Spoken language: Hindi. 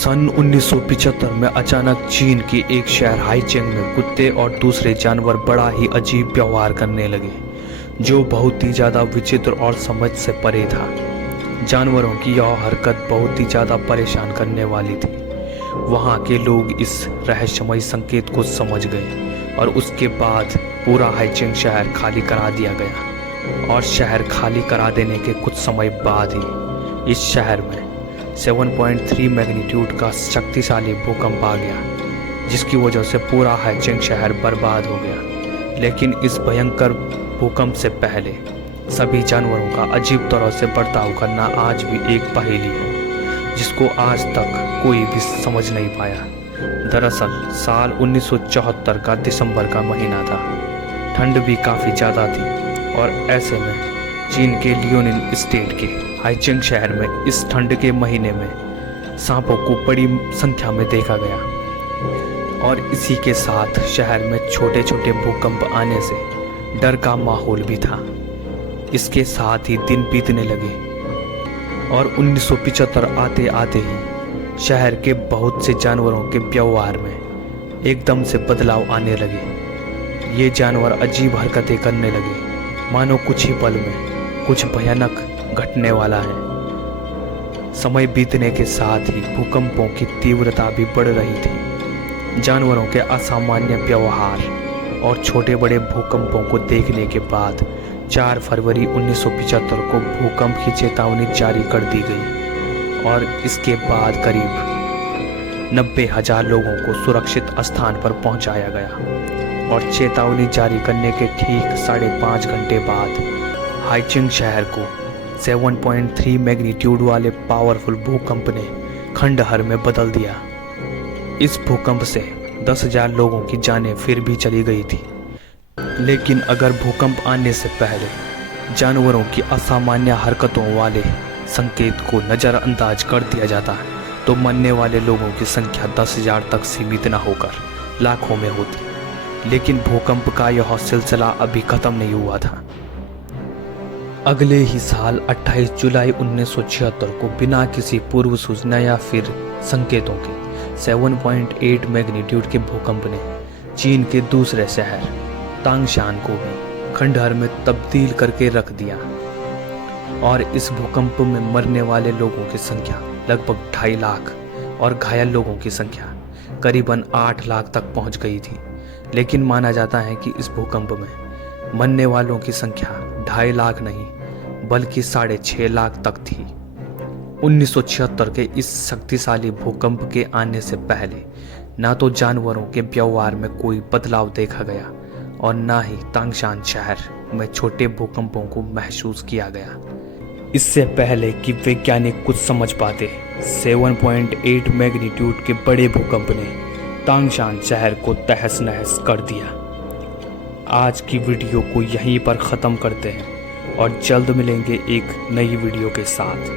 सन 1975 में अचानक चीन के एक शहर हाईचेंग में कुत्ते और दूसरे जानवर बड़ा ही अजीब व्यवहार करने लगे, जो बहुत ही ज़्यादा विचित्र और समझ से परे था। जानवरों की यह हरकत बहुत ही ज़्यादा परेशान करने वाली थी। वहाँ के लोग इस रहस्यमय संकेत को समझ गए और उसके बाद पूरा हाईचेंग शहर खाली करा दिया गया। और शहर खाली करा देने के कुछ समय बाद ही इस शहर में 7.3 मैग्नीट्यूड का शक्तिशाली भूकंप आ गया, जिसकी वजह से पूरा हाईचेंग शहर बर्बाद हो गया। लेकिन इस भयंकर भूकंप से पहले सभी जानवरों का अजीब तरह से बर्ताव करना आज भी एक पहेली है, जिसको आज तक कोई भी समझ नहीं पाया। दरअसल साल 1974 का दिसंबर का महीना था। ठंड भी काफ़ी ज़्यादा थी और ऐसे में चीन के लियोनिन स्टेट के हाईचेंग शहर में इस ठंड के महीने में सांपों को बड़ी संख्या में देखा गया। और इसी के साथ शहर में छोटे छोटे भूकंप आने से डर का माहौल भी था। इसके साथ ही दिन बीतने लगे और 1975 आते आते ही शहर के बहुत से जानवरों के व्यवहार में एकदम से बदलाव आने लगे। ये जानवर अजीब हरकतें करने लगे, मानो कुछ ही पल में कुछ भयानक घटने वाला है। समय बीतने के साथ ही भूकंपों की तीव्रता भी बढ़ रही थी। जानवरों के असामान्य व्यवहार और छोटे बड़े भूकंपों को देखने के बाद 4 फरवरी 1975 को भूकंप की चेतावनी जारी कर दी गई और इसके बाद करीब 90,000 लोगों को सुरक्षित स्थान पर पहुंचाया गया। और चेतावनी जारी करने के ठीक 5.5 घंटे बाद हाईचेंग शहर को 7.3 मैग्नीट्यूड वाले पावरफुल भूकंप ने खंडहर में बदल दिया। इस भूकंप से 10,000 लोगों की जानें फिर भी चली गई थी। लेकिन अगर भूकंप आने से पहले जानवरों की असामान्य हरकतों वाले संकेत को नज़रअंदाज कर दिया जाता है तो मरने वाले लोगों की संख्या 10,000 तक सीमित न होकर लाखों में होती। लेकिन भूकंप का यह सिलसिला अभी खत्म नहीं हुआ था। अगले ही साल 28 जुलाई 1976 को बिना किसी पूर्व सूचना या फिर संकेतों के 7.8 मैग्नीट्यूड के भूकंप ने चीन के दूसरे शहर तांगशान को भी खंडहर में तब्दील करके रख दिया। और इस भूकंप में मरने वाले लोगों की संख्या लगभग 2.5 लाख और घायल लोगों की संख्या करीबन 8 लाख तक पहुंच गई थी। लेकिन माना जाता है कि इस भूकंप में मरने वालों की संख्या 2.5 लाख नहीं बल्कि 6.5 लाख तक थी। 1976 के इस शक्तिशाली भूकंप के आने से पहले ना तो जानवरों के व्यवहार में कोई बदलाव देखा गया और ना ही तांगशान शहर में छोटे भूकंपों को महसूस किया गया। इससे पहले कि वैज्ञानिक कुछ समझ पाते, 7.8 मैग्नीट्यूड के बड़े भूकंप ने तांगशान शहर को तहस नहस कर दिया। आज की वीडियो को यहीं पर ख़त्म करते हैं और जल्द मिलेंगे एक नई वीडियो के साथ।